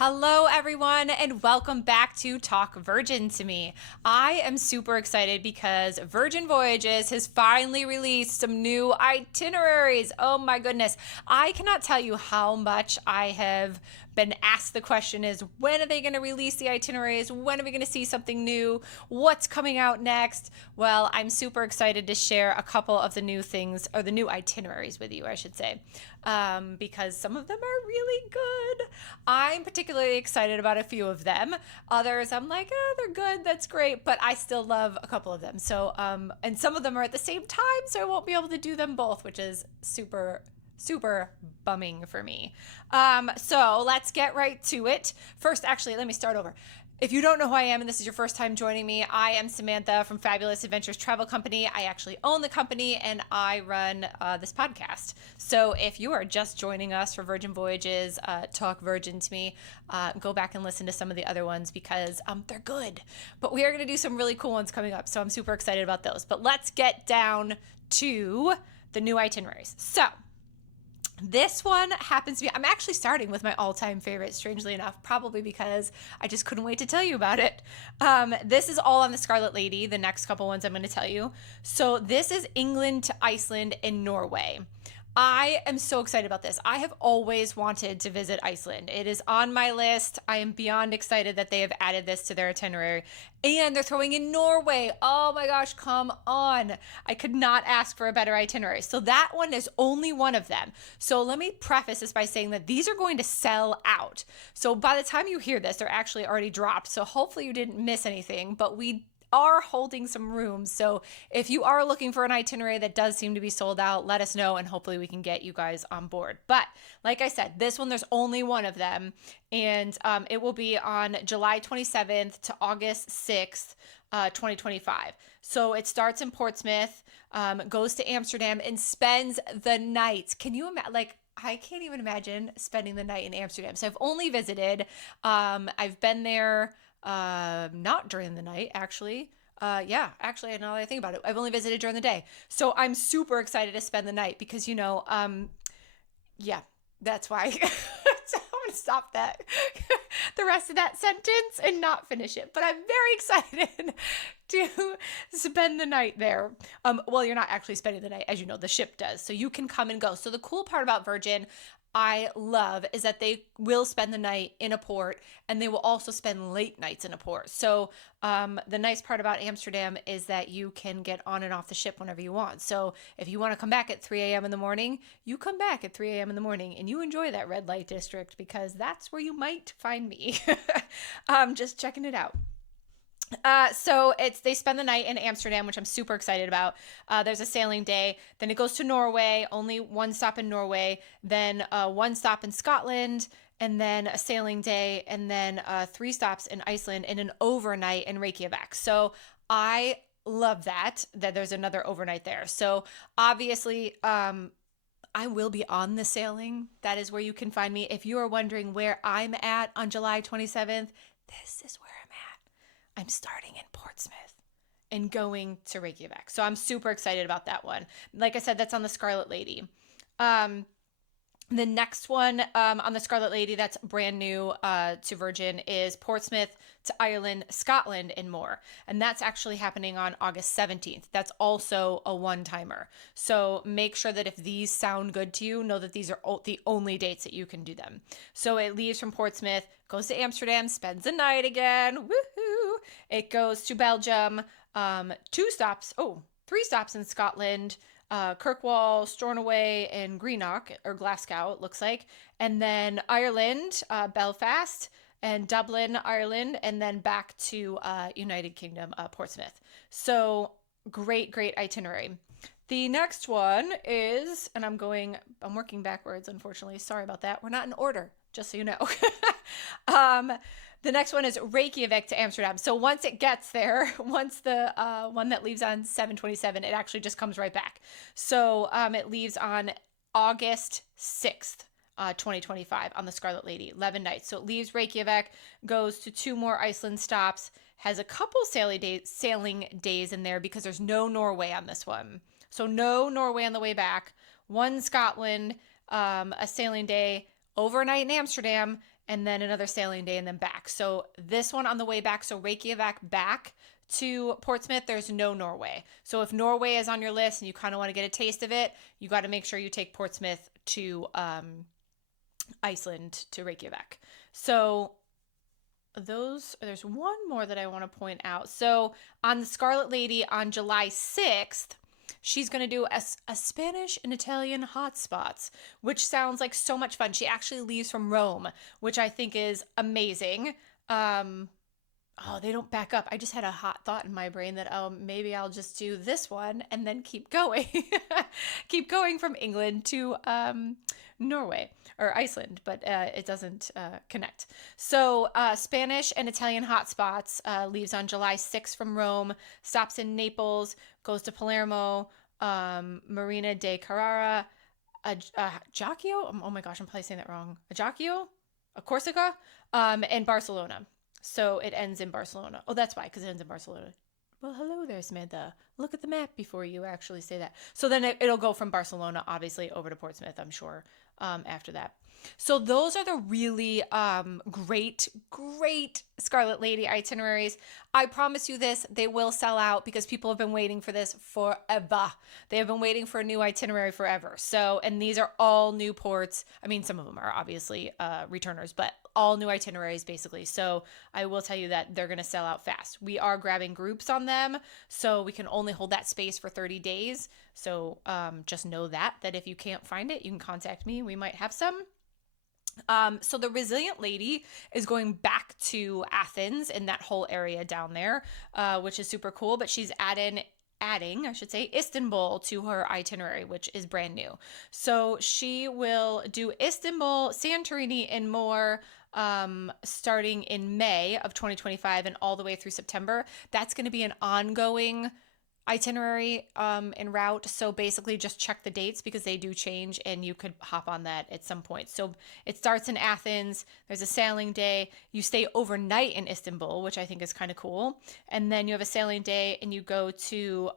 Hello, everyone, and welcome back to Talk Virgin to Me. I am super excited because Virgin Voyages has finally released some new itineraries. Oh my goodness. I cannot tell you how much I have been asked the question is when are they going to release the itineraries? When are we going to see something new? What's coming out next? Well, I'm super excited to share a couple of the new things, or the new itineraries with you, I should say, because some of them are really good. I'm particularly excited about a few of them. Others, I'm like, oh, they're good, that's great, but I still love a couple of them. So, and some of them are at the same time, so I won't be able to do them both, which is super bumming for me. So let's get right to it. First, actually, let me start over. If you don't know who I am and this is your first time joining me, I am Samantha from Fabulous Adventures Travel Company. I actually own the company and I run this podcast. So if you are just joining us for Virgin Voyages, Talk Virgin to Me, go back and listen to some of the other ones because they're good. But we are going to do some really cool ones coming up. So I'm super excited about those. But let's get down to the new itineraries. So this one happens to be, I'm actually starting with my all-time favorite, strangely enough, probably because I just couldn't wait to tell you about it. This is all on the Scarlet Lady, the next couple ones I'm going to tell you. So this is England to Iceland and Norway. I am so excited about this. I have always wanted to visit Iceland. It is on my list. I am beyond excited that they have added this to their itinerary. And they're throwing in Norway. Oh my gosh, come on. I could not ask for a better itinerary. So that one is only one of them. So let me preface this by saying that these are going to sell out. So by the time you hear this, they're actually already dropped. So hopefully you didn't miss anything, but we are holding some rooms. So if you are looking for an itinerary that does seem to be sold out, let us know and hopefully we can get you guys on board. But like I said, this one, there's only one of them. And it will be on July 27th to August 6th, 2025. So it starts in Portsmouth, goes to Amsterdam and spends the night. Can you imagine? I can't even imagine spending the night in Amsterdam. So I've only visited, I've been there not during the night, actually. Actually, now that I think about it, I've only visited during the day. So I'm super excited to spend the night because, that's why. So I'm going to stop that, the rest of that sentence and not finish it. But I'm very excited to spend the night there. Well, you're not actually spending the night, as you know, the ship does. So you can come and go. So the cool part about Virgin, I love, is that they will spend the night in a port and they will also spend late nights in a port. So the nice part about Amsterdam is that you can get on and off the ship whenever you want. So if you want to come back at 3 a.m. in the morning, you come back at 3 a.m. in the morning and you enjoy that red light district because that's where you might find me. Just checking it out. So they spend the night in Amsterdam, which I'm super excited about. There's a sailing day. Then it goes to Norway, only one stop in Norway, then one stop in Scotland, and then a sailing day, and then 3 stops in Iceland and an overnight in Reykjavik. So I love that there's another overnight there. So obviously, I will be on the sailing. That is where you can find me. If you are wondering where I'm at on July 27th, this is where I'm at. I'm starting in Portsmouth and going to Reykjavik. So I'm super excited about that one. Like I said, that's on the Scarlet Lady. The next one on the Scarlet Lady that's brand new to Virgin is Portsmouth to Ireland, Scotland, and more. And that's actually happening on August 17th. That's also a one-timer. So make sure that if these sound good to you, know that these are the only dates that you can do them. So it leaves from Portsmouth, goes to Amsterdam, spends the night again. Woohoo! It goes to Belgium, 3 stops in Scotland, Kirkwall, Stornoway, and Greenock, or Glasgow, it looks like. And then Ireland, Belfast, and Dublin, Ireland, and then back to United Kingdom, Portsmouth. So great itinerary. The next one is, and I'm working backwards, unfortunately. Sorry about that. We're not in order, just so you know. The next one is Reykjavik to Amsterdam. So once it gets there, once the one that leaves on 7/27, it actually just comes right back. So it leaves on August 6th, 2025 on the Scarlet Lady, 11 nights. So it leaves Reykjavik, goes to 2 more Iceland stops, has a couple sailing days in there because there's no Norway on this one. So no Norway on the way back, 1 Scotland, a sailing day, overnight in Amsterdam, and then another sailing day, and then back. So this one on the way back, so Reykjavik back to Portsmouth, there's no Norway. So if Norway is on your list and you kind of want to get a taste of it, you got to make sure you take Portsmouth to Iceland to Reykjavik. So there's one more that I want to point out. So on the Scarlet Lady on July 6th, she's going to do a Spanish and Italian hotspots, which sounds like so much fun. She actually leaves from Rome, which I think is amazing. Oh, they don't back up. I just had a hot thought in my brain that, oh, maybe I'll just do this one and then keep going. Keep going from England to Norway or Iceland, but it doesn't connect. So Spanish and Italian hotspots leaves on July 6th from Rome, stops in Naples, goes to Palermo, Marina de Carrara, Ajaccio. Oh my gosh, I'm probably saying that wrong. Ajaccio, Corsica, and Barcelona. So it ends in Barcelona. Oh, that's why, because it ends in Barcelona. Well, hello there, Samantha. Look at the map before you actually say that. So then it'll go from Barcelona, obviously, over to Portsmouth, I'm sure, after that. So those are the really great Scarlet Lady itineraries. I promise you this, they will sell out because people have been waiting for this forever. They have been waiting for a new itinerary forever. So, and these are all new ports. I mean, some of them are obviously returners, but all new itineraries basically. So I will tell you that they're going to sell out fast. We are grabbing groups on them, so we can only hold that space for 30 days. So just know that if you can't find it, you can contact me. We might have some. So the Resilient Lady is going back to Athens and that whole area down there, which is super cool, but she's adding, I should say, Istanbul to her itinerary, which is brand new. So she will do Istanbul, Santorini, and more starting in May of 2025 and all the way through September. That's going to be an ongoing itinerary en route. So basically just check the dates because they do change and you could hop on that at some point. So it starts in Athens. There's a sailing day. You stay overnight in Istanbul, which I think is kind of cool. And then you have a sailing day and you go to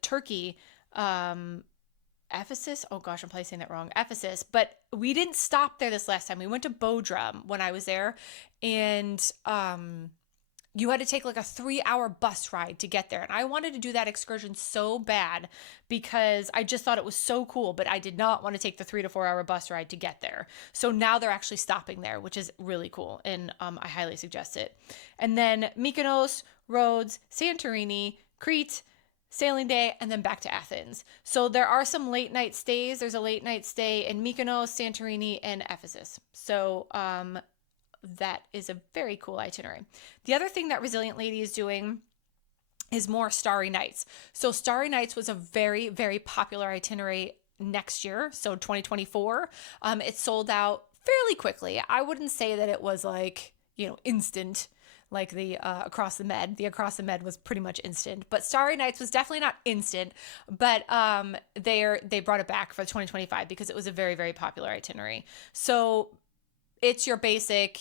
Turkey, Ephesus. Oh gosh, I'm probably saying that wrong. Ephesus. But we didn't stop there this last time. We went to Bodrum when I was there, and you had to take like a 3-hour bus ride to get there. And I wanted to do that excursion so bad because I just thought it was so cool, but I did not want to take the 3 to 4 hour bus ride to get there. So now they're actually stopping there, which is really cool. And I highly suggest it. And then Mykonos, Rhodes, Santorini, Crete, sailing day, and then back to Athens. So there are some late night stays. There's a late night stay in Mykonos, Santorini, and Ephesus. So, that is a very cool itinerary. The other thing that Resilient Lady is doing is more Starry Nights. So Starry Nights was a very, very popular itinerary next year, so 2024. It sold out fairly quickly. I wouldn't say that it was like, instant like the Across the Med. The Across the Med was pretty much instant, but Starry Nights was definitely not instant, but they brought it back for 2025 because it was a very, very popular itinerary. So it's your basic,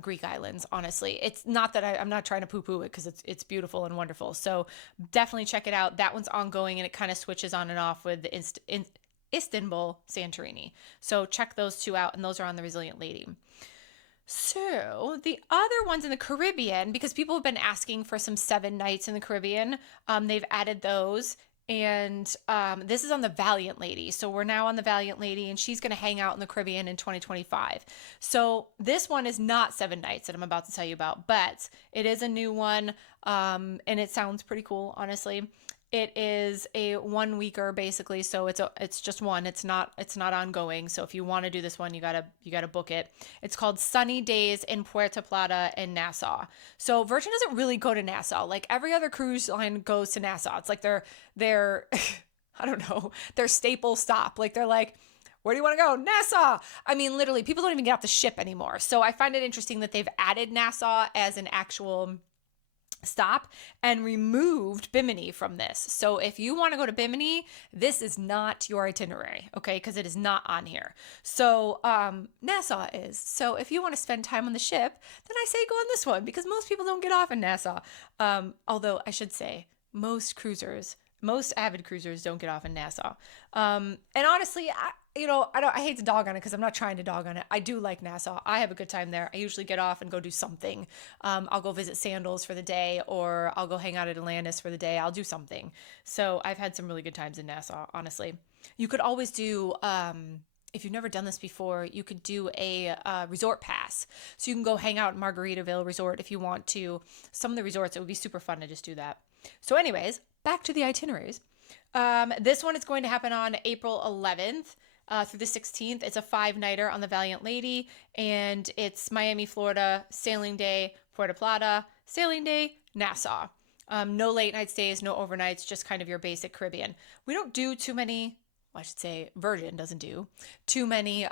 Greek islands, honestly. It's not that I'm not trying to poo-poo it because it's beautiful and wonderful. So definitely check it out. That one's ongoing and it kind of switches on and off with the Istanbul, Santorini. So check those two out, and those are on the Resilient Lady. So the other ones in the Caribbean, because people have been asking for some 7 nights in the Caribbean, they've added those. And this is on the Valiant Lady. So we're now on the Valiant Lady, and she's going to hang out in the Caribbean in 2025. So this one is not 7 nights that I'm about to tell you about, but it is a new one, and it sounds pretty cool, honestly. It is a 1-weeker basically, so it's just one. It's not ongoing. So if you want to do this one, you gotta book it. It's called Sunny Days in Puerto Plata and Nassau. So Virgin doesn't really go to Nassau. Like every other cruise line goes to Nassau. It's like their I don't know, their staple stop. Like they're like, where do you want to go? Nassau. I mean, literally, people don't even get off the ship anymore. So I find it interesting that they've added Nassau as an actual stop and removed Bimini from this. So if you want to go to Bimini, this is not your itinerary, okay? Because it is not on here. So Nassau is. So if you want to spend time on the ship, then I say go on this one because most people don't get off in Nassau. Although I should say most avid cruisers don't get off in Nassau. And honestly, I hate to dog on it because I'm not trying to dog on it. I do like Nassau. I have a good time there. I usually get off and go do something. I'll go visit Sandals for the day, or I'll go hang out at Atlantis for the day. I'll do something. So I've had some really good times in Nassau, honestly. You could always do, if you've never done this before, you could do a resort pass. So you can go hang out in Margaritaville Resort if you want to. Some of the resorts, it would be super fun to just do that. So anyways, back to the itineraries. This one is going to happen on April 11th through the 16th. It's a 5-nighter on the Valiant Lady, and it's Miami, Florida, sailing day, Puerto Plata, sailing day, Nassau. No late night stays, no overnights, just kind of your basic Caribbean. We don't do too many, well, I should say Virgin doesn't do too many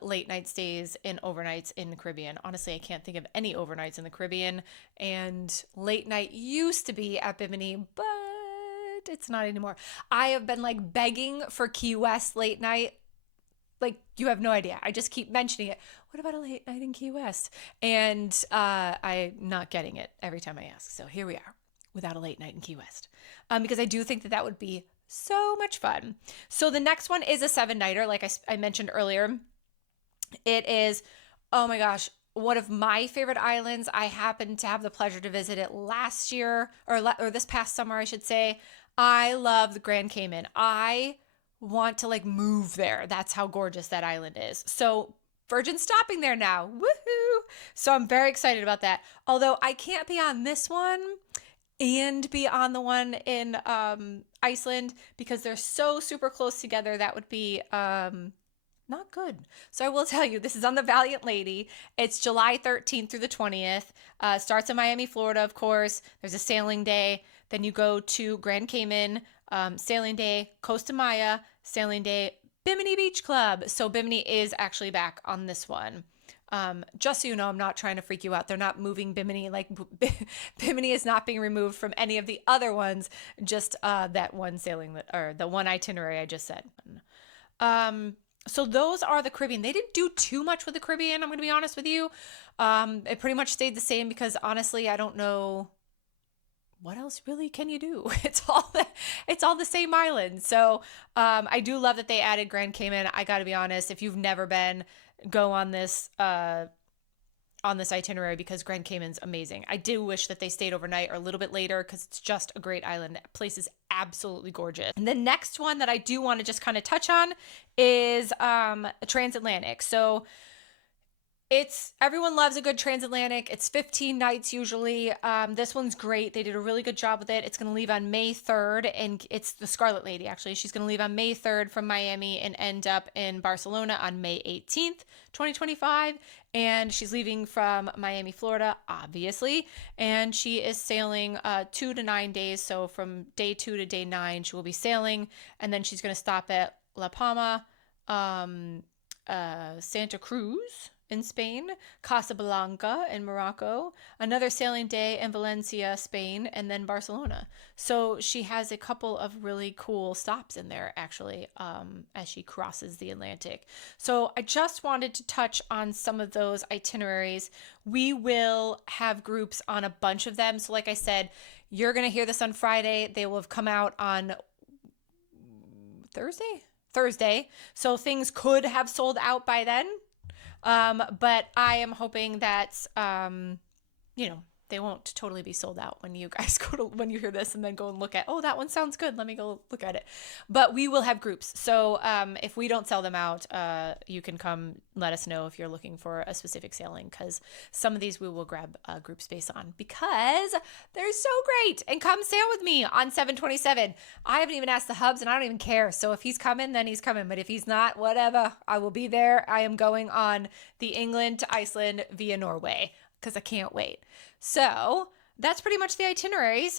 late night stays and overnights in the Caribbean. Honestly, I can't think of any overnights in the Caribbean, and late night used to be at Bimini, but it's not anymore. I have been like begging for Key West late night. Like, you have no idea. I just keep mentioning it. What about a late night in Key West? And I'm not getting it every time I ask. So here we are without a late night in Key West. Because I do think that would be so much fun. So the next one is a 7-nighter, like I mentioned earlier. It is, oh my gosh, one of my favorite islands. I happened to have the pleasure to visit it last year, or this past summer, I should say. I love the Grand Cayman. I want to like move there. That's how gorgeous that island is. So Virgin's stopping there now. Woohoo! So I'm very excited about that. Although I can't be on this one and be on the one in Iceland because they're so super close together. That would be not good. So I will tell you, this is on the Valiant Lady. It's July 13th through the 20th. Starts in Miami, Florida, of course. There's a sailing day. Then you go to Grand Cayman, sailing day, Costa Maya, sailing day, Bimini Beach Club. So Bimini is actually back on this one. Just so you know, I'm not trying to freak you out. They're not moving Bimini. Like Bimini is not being removed from any of the other ones. Just that one sailing, or the one itinerary I just said. So those are the Caribbean. They didn't do too much with the Caribbean, I'm going to be honest with you. It pretty much stayed the same because honestly, I don't know what else really can you do? It's all the same island. So I do love that they added Grand Cayman. I got to be honest, if you've never been, go on this itinerary because Grand Cayman's amazing. I do wish that they stayed overnight or a little bit later because it's just a great island. That place is absolutely gorgeous. And the next one that I do want to just kind of touch on is Transatlantic. So everyone loves a good Transatlantic. It's 15 nights usually. This one's great. They did a really good job with it. It's going to leave on May 3rd, and it's the Scarlet Lady, actually. She's going to leave on May 3rd from Miami and end up in Barcelona on May 18th, 2025. And she's leaving from Miami, Florida, obviously. And she is sailing 2 to 9 days. So from day 2 to day 9, she will be sailing. And then she's going to stop at La Palma, Santa Cruz in Spain, Casablanca in Morocco, another sailing day in Valencia, Spain, and then Barcelona. So she has a couple of really cool stops in there, actually, as she crosses the Atlantic. So I just wanted to touch on some of those itineraries. We will have groups on a bunch of them. So like I said, you're going to hear this on Friday. They will have come out on Thursday. So things could have sold out by then. But I am hoping that, they won't totally be sold out when you guys when you hear this and then go and look at, oh, that one sounds good. Let me go look at it. But we will have groups. So, if we don't sell them out, you can come let us know if you're looking for a specific sailing, because some of these we will grab group space on because they're so great. And come sail with me on 727. I haven't even asked the hubs and I don't even care. So if he's coming, then he's coming. But if he's not, whatever, I will be there. I am going on the England to Iceland via Norway because I can't wait. So that's pretty much the itineraries.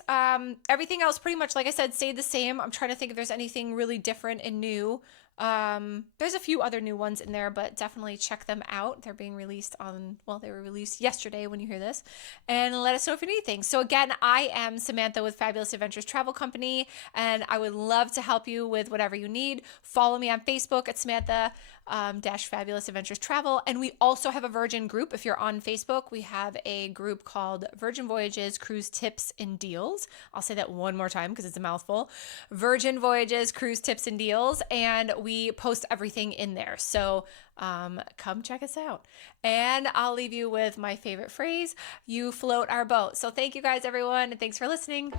Everything else pretty much, like I said, stayed the same. I'm trying to think if there's anything really different and new. There's a few other new ones in there, but definitely check them out. They're being released they were released yesterday when you hear this, and let us know if you need anything. So again, I am Samantha with Fabulous Adventures Travel Company, and I would love to help you with whatever you need. Follow me on Facebook at Samantha Fabulous Adventures Travel. And we also have a Virgin group. If you're on Facebook, we have a group called Virgin Voyages Cruise Tips and Deals. I'll say that one more time because it's a mouthful. Virgin Voyages Cruise Tips and Deals. And we post everything in there. So come check us out. And I'll leave you with my favorite phrase, you float our boat. So thank you guys, everyone, and thanks for listening.